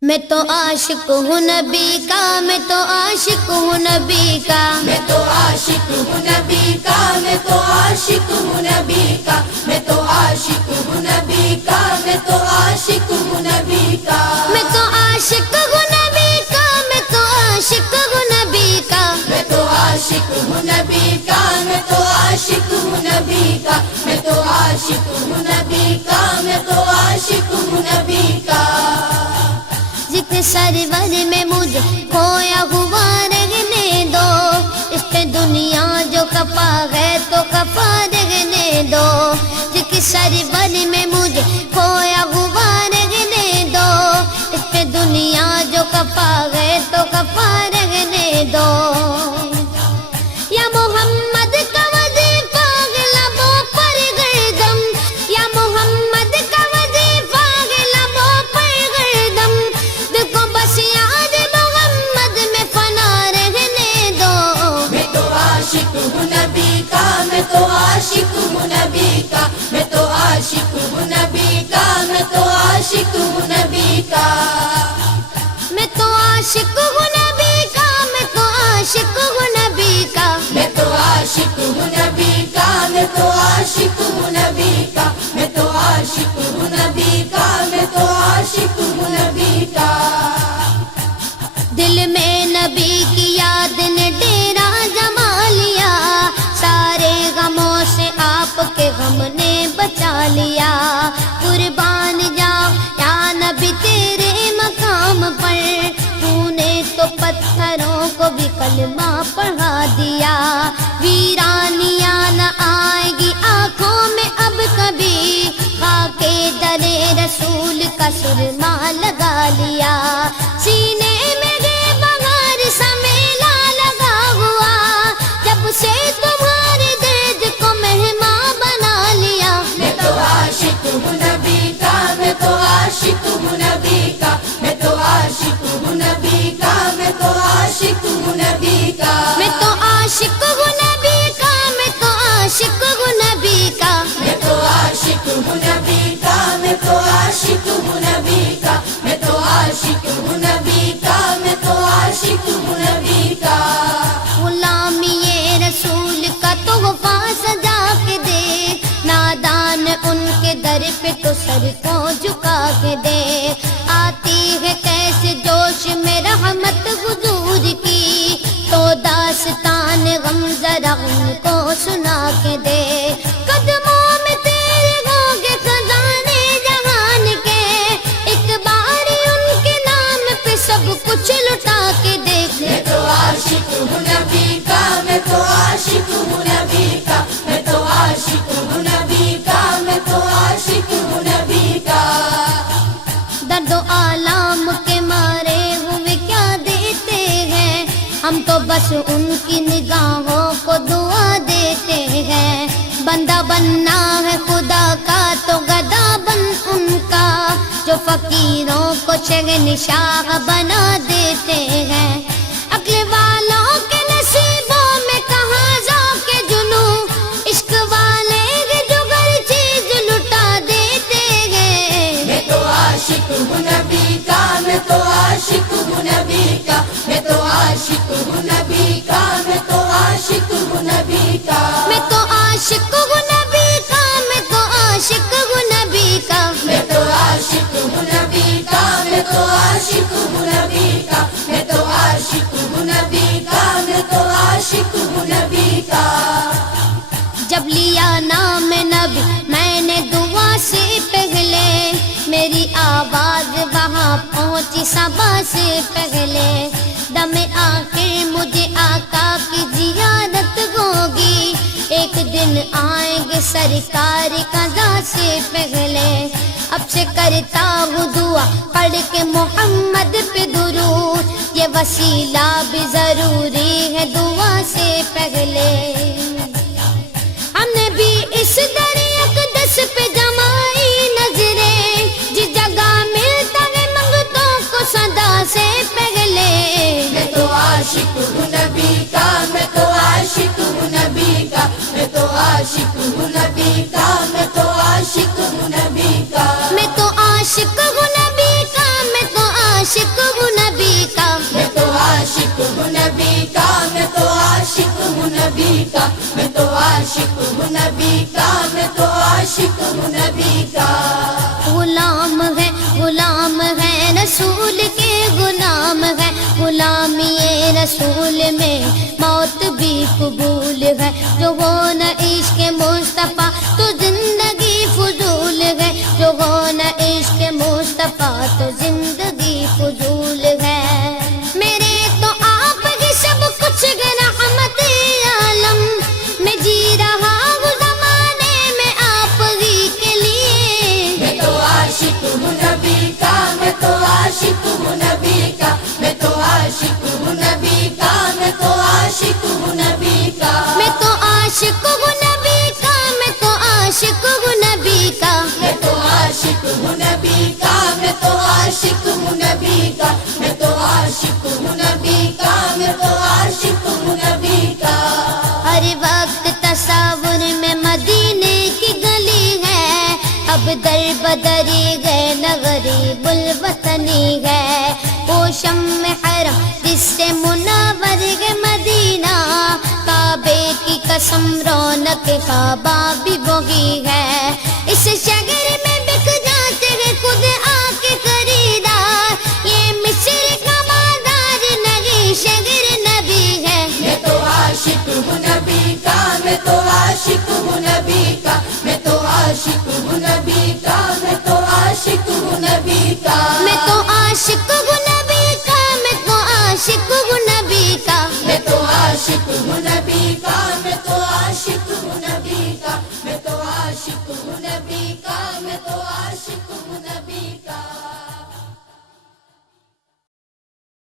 میں تو عاشق ہوں نبی کا، میں تو عاشق ہوں نبی کا، میں تو عاشق ہوں نبی کا، میں تو عاشق ہوں نبی کا، میں تو عاشق ہوں نبی کا، میں تو عاشق ہوں نبی کا، میں تو عاشق ہوں نبی کا، میں تو عاشق ہوں نبی کا، میں تو عاشق ہوں نبی کا، میں تو عاشق ہوں نبی کا، میں تو عاشق ہوں نبی کا، میں تو عاشق ہوں نبی کا، ذکر سرور میں مجھے کھویا ہوا رہنے دو، اس پہ دنیا جو خفا ہے تو خفا رہنے دو، ذکر سرور میں مجھے کھویا ہوا رہنے دو، اس پہ دنیا جو خفا ہے تو خفا رہنے دو، یا محمد کا وظیفہ ہے لبوں پر گردم، یا محمد کا وظیفہ ہے لبوں پر گردم، دل کو بس یاد محمد میں فنا رہنے دو، میں تو عاشق ہوں نبی کا، میں تو عاشق ہوں نبی کا، میں تو عاشق ہوں نبی کا، میں تو عاشق ہوں نبی کا، میں تو عاشق ہوں نبی کا، میں تو عاشق ہوں نبی کا، میں تو عاشق ہوں نبی کا، میں تو عاشق ہوں نبی کا، میں تو عاشق ہوں نبی کا، میں تو عاشق ہوں نبی کا، دل میں نبی کی یاد نے ڈیرا جما لیا، سارے غموں سے آپ کے غم نے بچا لیا، قربان جاؤ یا نبی تیرے مقام پر، تو نے تو پتھروں کو بھی کلمہ پڑھا دیا، ویرانیاں نہ آئے گی آنکھوں میں اب کبھی، خاک در رسول کا سرما لگا لیا، سینے میں گے بغار سا میلہ لگا ہوا، جب سے تمہارے درد کو مہمان بنا لیا، میں تو عاشق ہوں نبی کا، میں تو عاشق ہوں نبی کا، میں تو عاشق ہوں نبی کا، میں تو عاشق ہوں نبی کا، میں تو عاشق ہوں نبی کا، میں تو عاشق ہوں نبی کا، میں تو عاشق ہوں نبی کا، میں تو عاشق ہوں نبی کا، میں تو عاشق ہوں نبی کا، میں تو عاشق ہوں نبی کا، غلامی رسول کا تحفہ سجا کے دے، نادان ان کے در پہ تو سر کو جھکا کے دے، آتی ہے کیسے جوش میں رحمت حضور کی، تو داستان غم ذرا ان کو سنا کے دے، قدموں میں تیرے ہوں گے خزانے جہان کے، ایک بار ان کے نام پہ سب کچھ لٹا کے دیکھ، میں تو عاشق ہوں نبی کا، میں تو عاشق ہوں نبی کا، میں تو عاشق ہوں نبی کا، میں تو عاشق ہوں نبی کا، درد و آلام کے مارے ہوئے کیا دیتے ہیں، ہم تو بس ان کی نگاہوں کو دعا دیتے ہیں، بندہ بننا ہے خدا کا تو گدا بن ان کا، جو فقیروں کو شہنشاہ بنا دیتے ہیں، عقل والوں کے نصیبوں میں کہاں ذوق جنو، عشق والے جو ہر چیز لٹا دیتے ہیں، میں تو عاشق ہوں نبی کا، میں تو عاشق ہوں نبی کا، میں تو عاشق ہوں نبی کا، میں تو عاشق ہوں نبی کا، میں تو عاشق ہوں نبی کا، میں تو عاشق ہوں نبی کا، میں تو عاشق ہوں نبی کا، میں تو عاشق ہوں نبی کا، میں تو عاشق ہوں نبی کا، میں تو عاشق ہوں نبی کا، جب لیا نام نبی میں نے دعا سے پہلے، میری آواز وہاں پہنچی صبا سے پہلے، دم آخر مجھے آقا کی زیارت ہوگی، ایک دن آئیں گے سرکار قضا سے پہلے، اب سے کرتا ہوں دعا پڑھ کے محمد پہ درود، یہ وسیلہ بھی ضروری ہے دعا سے پہلے، ہم نے بھی اس در اقدس پہ جمائی نظریں، جس جگہ ملتا ہے منگتوں کو صدا سے پہلے، میں تو عاشق ہوں نبی کا، میں تو عاشق ہوں نبی کا، میں تو عاشق ہوں نبی کا، میں تو عاشق ہوں نبی کا، میں تو عاشق ہوں نبی کا، میں تو عاشق عاشق ہوں نبی کا، میں تو عاشق ہوں نبی کا۔ غلام ہے رسول کے غلام ہے، غلامی رسول میں موت بھی قبول ہے، جو ہو نہ عشق مصطفیٰ تو زندگی فضول ہے، جو ہو نہ عشق مصطفیٰ تو زندگی فضول ہے۔ میرے تو آپ ہی سب کچھ ہے رحمت عالم، میں جی رہا ہوں زمانے میں آپ ہی کے لیے۔ میں تو عاشق ہوں نبی کا، میں تو عاشق ہوں نبی کا، میں تو عاشق ہوں نبی کا، میں تو عاشق ہوں نبی کا۔ میں تو عاشق ہوں نبی کا، میں تو عاشق ہوں نبی کا۔ میں تو عاشق ہوں نبی کا، میں تو عاشق ہوں نبی کا، میں تو عاشق ہوں نبی کا، میں تو عاشق ہوں نبی کا۔ ہر وقت تصور میں مدینے کی گلی ہے، اب در بدری گئے نہ غریب الوطنی ہے۔ وہ شمع حرم جس سے منور ہے مدینہ، کعبے کی قسم رونق کعبہ بھی وہی ہے۔ اس شہر میں بک جاتے ہیں خود آ کے خریدار، یہ مصر کا بازار نہیں شہر نبی ہے۔ میں تو عاشق ہوں نبی کا، میں تو عاشق ہوں نبی کا، میں تو عاشق ہوں نبی کا، میں تو عاشق ہوں نبی کا۔ میں تو